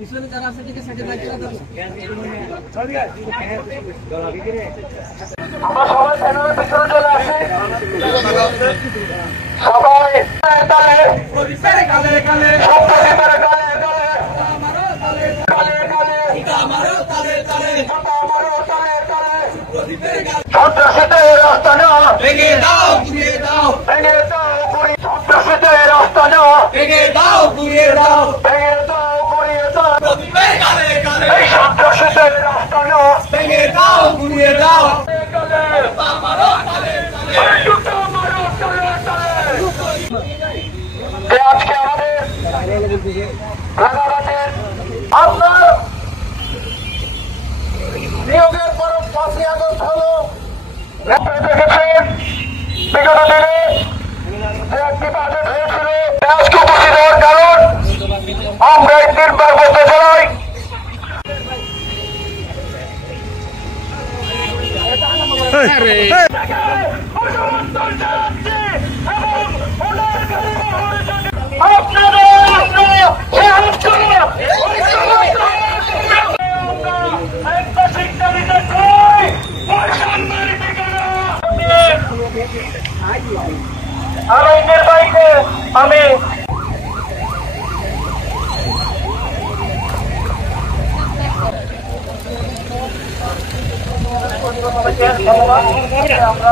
পিছনে যারা আছে দিকে সাইডে রাখতে হবে। আমরা সবাই প্যানেলের পিছনে চলে আসি। সবাই তালে পরিসরে কালে কালে সবাই মেরে কালে কালে আমারও তালে কালে কালে আমারও তালে তালে আমারও তালে তালে প্রদীপের গালে সন্ত্রাসীদের রাস্তা না ভেঙে দাও পুড়িয়ে দাও ভেঙে দাও পুড়িয়ে সন্ত্রাসীদের রাস্তা না ভেঙে দাও পুড়িয়ে দাও ভেঙে দাও পুড়িয়ে দাও প্রদীপের গালে গালে এই সন্ত্রাসীদের রাস্তা না ভেঙে দাও পুড়িয়ে দাও আমারও তালে তালে আজকে আমাদের রাঙামাটির আপনার নিয়োগের পর 5ই আগস্ট হলো দেখেছেন বিগত দিনে যে একটি বাজেট হয়েছিল আজকে উপস্থিত হওয়ার কারণ আমরা এই 3বার বলতে চাই আমি নির্বাহীকে আমি আমরা